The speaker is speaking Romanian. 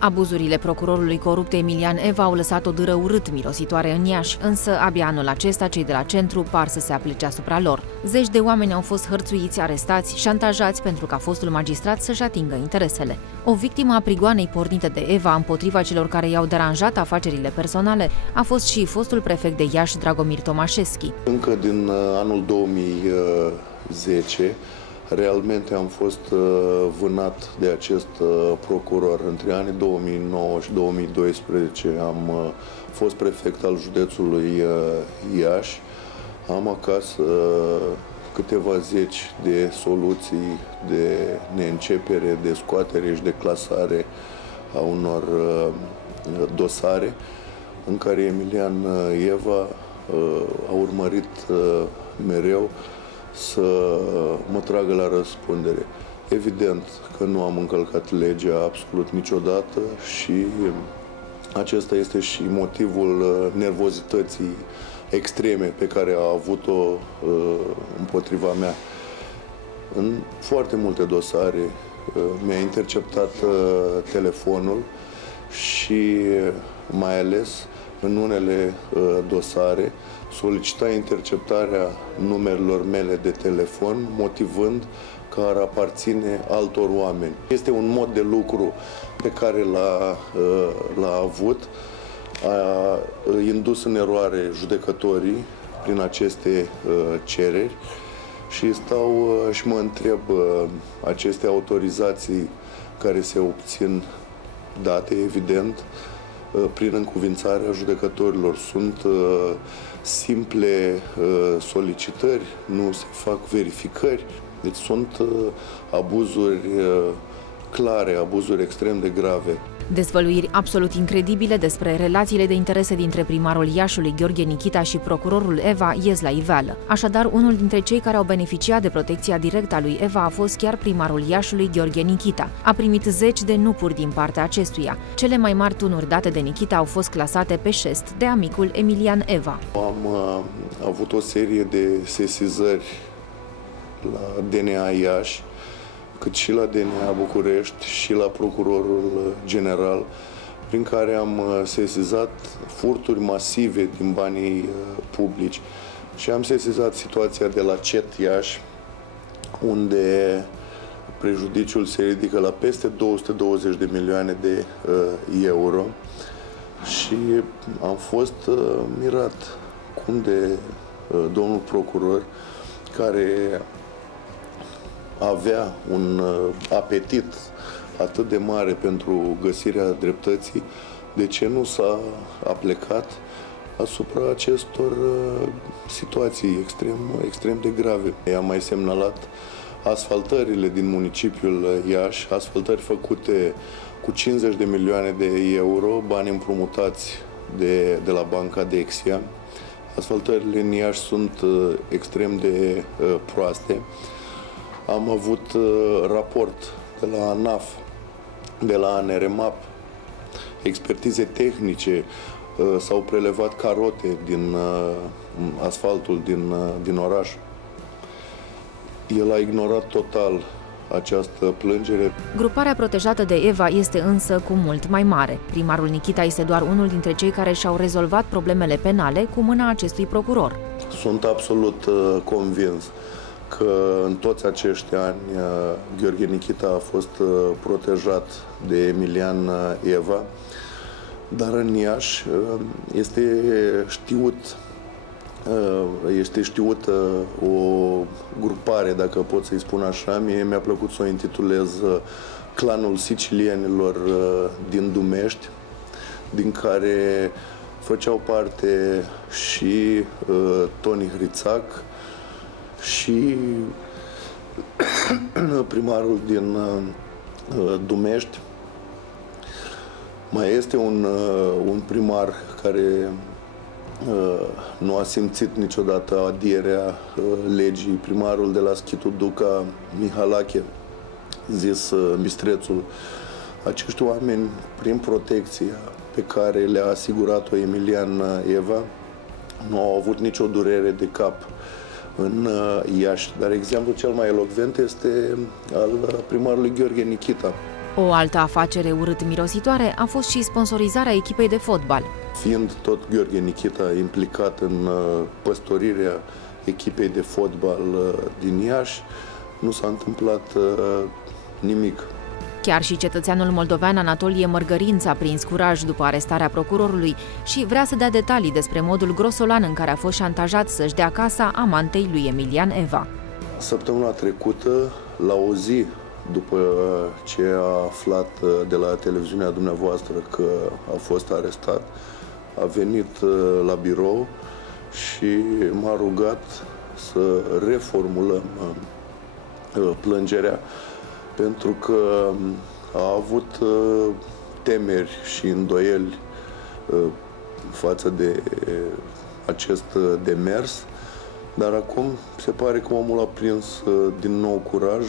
Abuzurile procurorului corupt Emilian Eva au lăsat o dâră urât-mirositoare în Iași, însă abia anul acesta cei de la centru par să se aplece asupra lor. Zeci de oameni au fost hărțuiți, arestați, șantajați pentru ca fostul magistrat să-și atingă interesele. O victimă a prigoanei pornite de Eva împotriva celor care i-au deranjat afacerile personale a fost și fostul prefect de Iași, Dragomir Tomașeschi. Încă din anul 2010, realmente am fost vânat de acest procuror. Între anii 2009 și 2012 am fost prefect al județului Iași. Am acasă câteva zeci de soluții de neîncepere, de scoatere și de clasare a unor dosare în care Emilian Eva a urmărit mereu să mă tragă la răspundere. Evident că nu am încălcat legea absolut niciodată și acesta este și motivul nervozității extreme pe care a avut-o împotriva mea. În foarte multe dosare mi-a interceptat telefonul și mai ales în unele dosare solicita interceptarea numerelor mele de telefon, motivând că ar aparține altor oameni. Este un mod de lucru pe care l-a avut, a indus în eroare judecătorii prin aceste cereri și stau și mă întreb, aceste autorizații care se obțin date, evident, prin încuvințarea judecătorilor, sunt simple solicitări, nu se fac verificări, deci sunt abuzuri clare, abuzuri extrem de grave. Dezvăluiri absolut incredibile despre relațiile de interese dintre primarul Iașului, Gheorghe Nichita, și procurorul Eva ies la iveală. Așadar, unul dintre cei care au beneficiat de protecția directă a lui Eva a fost chiar primarul Iașului, Gheorghe Nichita. A primit zeci de nupuri din partea acestuia. Cele mai mari tunuri date de Nichita au fost clasate pe șest de amicul Emilian Eva. Am avut o serie de sesizări la DNA Iași, cât și la DNA București și la procurorul general, prin care am sesizat furturi masive din banii publici. Și am sesizat situația de la CET Iași, unde prejudiciul se ridică la peste 220 de milioane de euro și am fost mirat cum de domnul procuror, care avea un apetit atât de mare pentru găsirea dreptății, de ce nu s-a aplecat asupra acestor situații extrem de grave. I-am mai semnalat asfaltările din municipiul Iași, asfaltări făcute cu 50 de milioane de euro, bani împrumutați de la Banca Dexia. Asfaltările în Iași sunt extrem de proaste. Am avut raport de la ANAF, de la ANRMAP, expertize tehnice, s-au prelevat carote din asfaltul din oraș. El a ignorat total această plângere. Gruparea protejată de Eva este însă cu mult mai mare. Primarul Nichita este doar unul dintre cei care și-au rezolvat problemele penale cu mâna acestui procuror. Sunt absolut convins că în toți acești ani Gheorghe Nichita a fost protejat de Emilian Eva, dar în Iași este știută o grupare, dacă pot să-i spun așa. Mie mi-a plăcut să o intitulez Clanul Sicilienilor din Dumești, din care făceau parte și Toni Hrițac și primarul din Dumești. Mai este un primar care nu a simțit niciodată adierea legii, primarul de la Schitu Duca, Mihalache, zis Mistrețul. Acești oameni, prin protecția pe care le-a asigurat-o Emilian Eva, nu au avut nicio durere de cap în Iași. Dar exemplul cel mai elocvent este al primarului Gheorghe Nichita. O altă afacere urât-mirositoare a fost și sponsorizarea echipei de fotbal. Fiind tot Gheorghe Nichita implicat în păstorirea echipei de fotbal din Iași, nu s-a întâmplat nimic. Chiar și cetățeanul moldovean Anatolie Mărgărin s-a prins curaj după arestarea procurorului și vrea să dea detalii despre modul grosolan în care a fost șantajat să-și dea casa amantei lui Emilian Eva. Săptămâna trecută, la o zi după ce a aflat de la televiziunea dumneavoastră că a fost arestat, a venit la birou și m-a rugat să reformulăm plângerea, pentru că a avut temeri și îndoieli față de acest demers, dar acum se pare că omul a prins din nou curaj